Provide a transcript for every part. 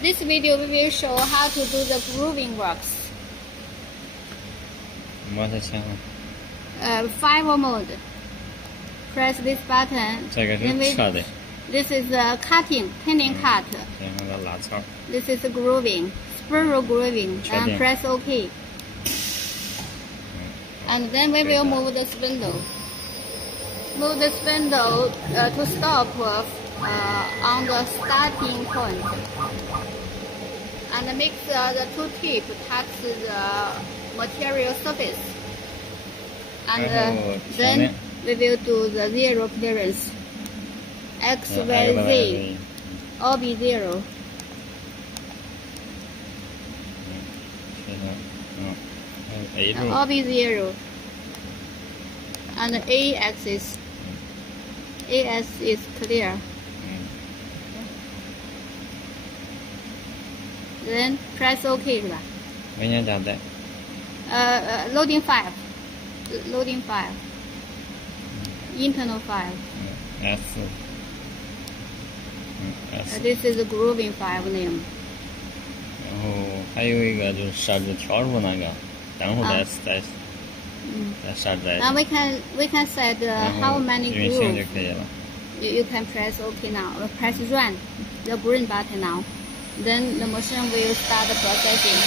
This video we will show how to do the grooving works. Mastec. 5 mode. Press this button. 这个是测的。 This is cutting, pending cut. 然后它拉槽。 This is grooving, spiral grooving, and press OK. And then we will move the spindle. Move the spindle to stop on the starting point. And make the two tip touch the material surface. And then we will do the zero clearance. X, Y, Z, all be zero. All be zero. And A axis. AS is clear. Then press OK 是吧？ 文件夹带。Loading file. Loading file. Internal file. S. This is the grooving file name. 然后还有一个就是设置跳入那个，等会儿再设置。Now we can set how many 运行就 grooves. 可以了。You can press OK now. Press Run, the green button now. Then the machine will start the processing.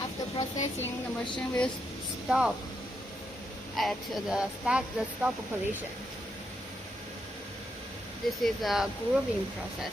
After processing, the machine will stop at the stop position. This is a grooving process.